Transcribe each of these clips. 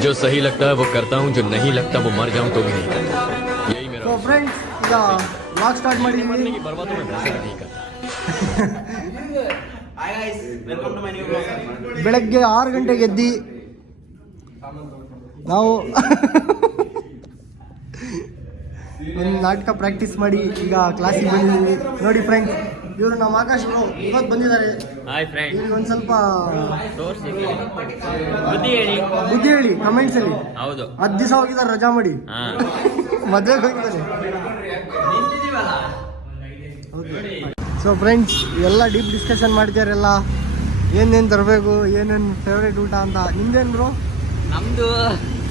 जो सही लगता है वो करता हूँ, जो नहीं लगता वो मर जाऊँ तो भी नहीं करता। यही मेरा ಸೊ ಫ್ರೆಂಡ್ಸ್ ಈಗ ವ್ಲಾಗ್ ಸ್ಟಾರ್ಟ್ ಮಾಡಿದ್ದೀವಿ. बर्बाद तो मैं वैसे भी नहीं करता. ಬೆಳಗ್ಗೆ 6 ಗಂಟೆಗೆ ಎದ್ದು ನಾವು ಒಂದು ನಾಟಕ ಪ್ರಾಕ್ಟೀಸ್ ಮಾಡಿ ಈಗ ಕ್ಲಾಸಿಗೆ ಬಂದಿದ್ದೀವಿ. ನೋಡಿ ಫ್ರೆಂಡ್ಸ್, ಇವರು ನಮ್ಮ ಆಕಾಶ್ ಬ್ರೋ ಇವತ್ತು ಬಂದಿದ್ದಾರೆ. Hi friend. ಇವ್ರಿಗೆ ಒಂದು ಸ್ವಲ್ಪ ಬುದ್ಧಿ ಹೇಳಿ ಕಮೆಂಟ್ಸ್ ಅಲ್ಲಿ. ಹೌದು, 10 ದಿವಸ ಹೋಗಿದ್ದಾರೆ ರಜಾ ಮಾಡಿ, ಮದ್ವೆಗೆ ಹೋಗಿದ್ದಾರೆ. ಸೊ ಫ್ರೆಂಡ್ಸ್, ಎಲ್ಲ ಡೀಪ್ ಡಿಸ್ಕಷನ್ ಮಾಡ್ತಾರೆಲ್ಲ ಏನೇನು ತರಬೇಕು, ಏನೇನು ಫೇವ್ರೇಟ್ ಊಟ ಅಂತ. ನಿಮ್ದೇನು ಬ್ರೋ? ನಮ್ದು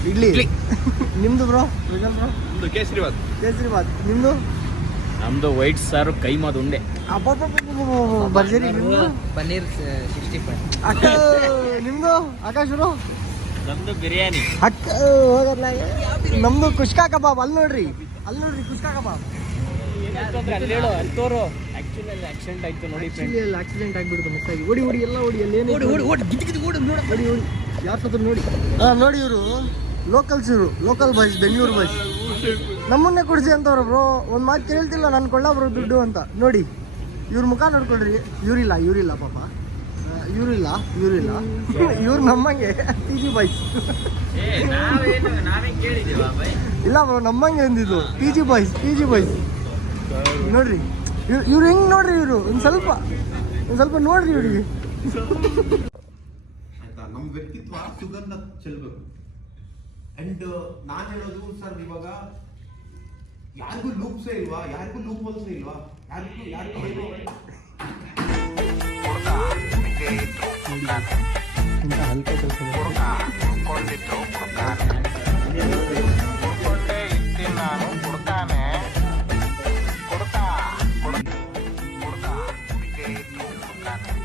ಇಡ್ಲಿ. ನಿಮ್ದು ಬ್ರೋ? ಬ್ರೋ ಕೇಸರಿಬಾತ್. ನಿಮ್ದು? ನಮ್ದು ವೈಟ್ ಸಾರು ಕೈಮಾದ ಉಂಡೆ. ಬರ್ಜರಿ. ನಿಮ್ದು? ಪನ್ನೀರ್ 65. ಅಕ್ಕ ನಿಮ್ದು? ಆಕಾಶ್ ಬ್ರೋ? ನಮ್ದು ಬಿರಿಯಾನಿ. ಅಕ್ಕ ಹೋಗಲ್ಲ. ನಮ್ದು ಕುಷ್ಕಾ ಕಬಾಬ್. ಅಲ್ಲಿ ನೋಡ್ರಿ ಕುಷ್ಕಾ ಕಬಾಬ್. ಆಕ್ಸಿಡೆಂಟ್ ಆಯ್ತು ನೋಡಿ. ಆಕ್ಸಿಡೆಂಟ್ ಆಗ್ಬಿಡ್ತು ಮಿಸ್ಸಾಗಿ. ಓಡಿ ಎಲ್ಲ ಓಡಿ. ಅಲ್ಲಿ ಓಡಿ ಯಾರ ಹತ್ರ ನೋಡಿ. ನೋಡಿ ಇವರು locals, local boys, Bengaluru boys. ನಮ್ಮನ್ನೇ ಕೊಡಿಸಿ ಅಂತವ್ರು ಬ್ರೋ. ಒಂದು ಮಾತು ಕೇಳ್ತಿಲ್ಲ, ನಾನು ಕೊಳ್ಳ ಬ್ರೋ ದುಡ್ಡು ಅಂತ. ನೋಡಿ ಇವ್ರ ಮುಖ ನೋಡ್ಕೊಳ್ರಿ. ಇವರಿಲ್ಲ ಪಾಪ, ಇವರಿಲ್ಲ ಇವ್ರು ನಮ್ಮಂಗೆ ಪಿ ಜಿ ಬಾಯ್ಸ್. ಇಲ್ಲ ಬ್ರೋ, ನಮ್ಮಂಗೆ ಅಂದಿದ್ದು ಪಿ ಜಿ ಬಾಯ್ಸ್. ನೋಡ್ರಿ ಇವ್ರು ಹೆಂಗ್ ನೋಡ್ರಿ. ಇವರು ಒಂದು ಸ್ವಲ್ಪ ನೋಡ್ರಿ ಇವ್ರಿಗೆ. ನಮ್ಮ ವ್ಯಕ್ತಿತ್ವ ಸುಗಂಧ ಚೆಲ್ಬೇಕು. ಅಂಡ್ ನಾನು ಹೇಳೋದು ಸರ್, ಇವಾಗ ಯಾರಿಗೂ ಲೂಪ್ಸೇ ಇಲ್ವಾ, ಯಾರಿಗೂ ಲೂಪ್ ಹೋಲ್ಸೇ ಇಲ್ವಾ, ಯಾರಿಗೂ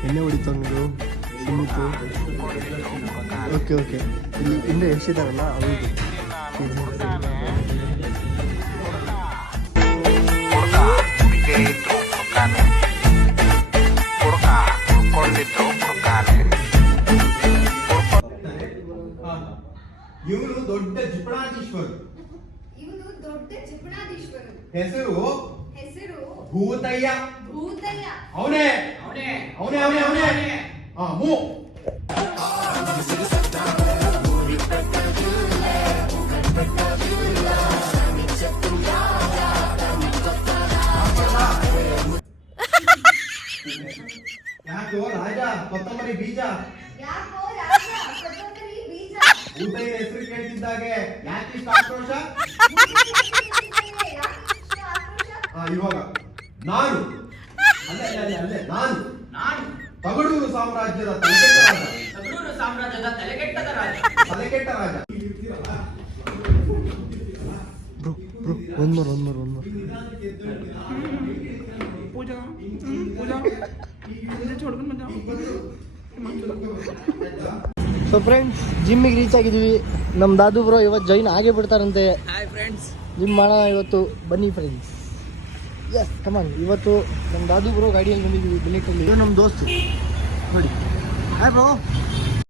ಎಣ್ಣೆ ಹೊಡಿತು ನೀವು ಸುಮ್ಮಿತ್ತು. ಓಕೆ ಇಲ್ಲಿ ಇನ್ನೂ ಎಷ್ಟಿದಾರಲ್ಲ ಅವ್ರಿಗೆ ಇವನು ದೊಡ್ಡ ಜಿಪಣಾಧೀಶ್ವರು. ಹೆಸರು ಭೂತಯ್ಯ. ಅವನೇ ಮೂ. ಯಾಕೋ ರಾಜ ಕೊತ್ತಂಬರಿ ಬೀಜ ಭೂತಯ್ಯ ಹೆಸರು ಕೇಳ್ತಿದ್ದಾಗೆ ಯಾಕಿಷ್ಟು ಆಕ್ರೋಶ? ಇವಾಗ ನಾನು ತಗಡೂರು ಸಾಮ್ರಾಜ್ಯದ ತಲೆಕೆಟ್ಟ ರಾಜ. ಒಂದು ಸೊ ಫ್ರೆಂಡ್ಸ್, ಜಿಮ್ಮಿಗೆ ರೀಚ್ ಆಗಿದ್ದೀವಿ. ನಮ್ಮ ದಾದು ಬ್ರೋ ಇವತ್ತು ಜಾಯಿನ್ ಆಗೇ ಬಿಡ್ತಾರಂತೆ. ಜಿಮ್ ಮಾಡೋಣ ಇವತ್ತು, ಬನ್ನಿ ಫ್ರೆಂಡ್ಸ್. Yes come on. ಇವತ್ತು ನಮ್ಮ ದಾದು ಬ್ರೋ ಗಾಡಿಯಲ್ಲಿ ಬಂದಿದ್ದೀವಿ, ಬುಲೆಟಲ್ಲಿ. ಇದು ನಮ್ಮ ದೋಸ್ತು ನೋಡಿ. Hi bro.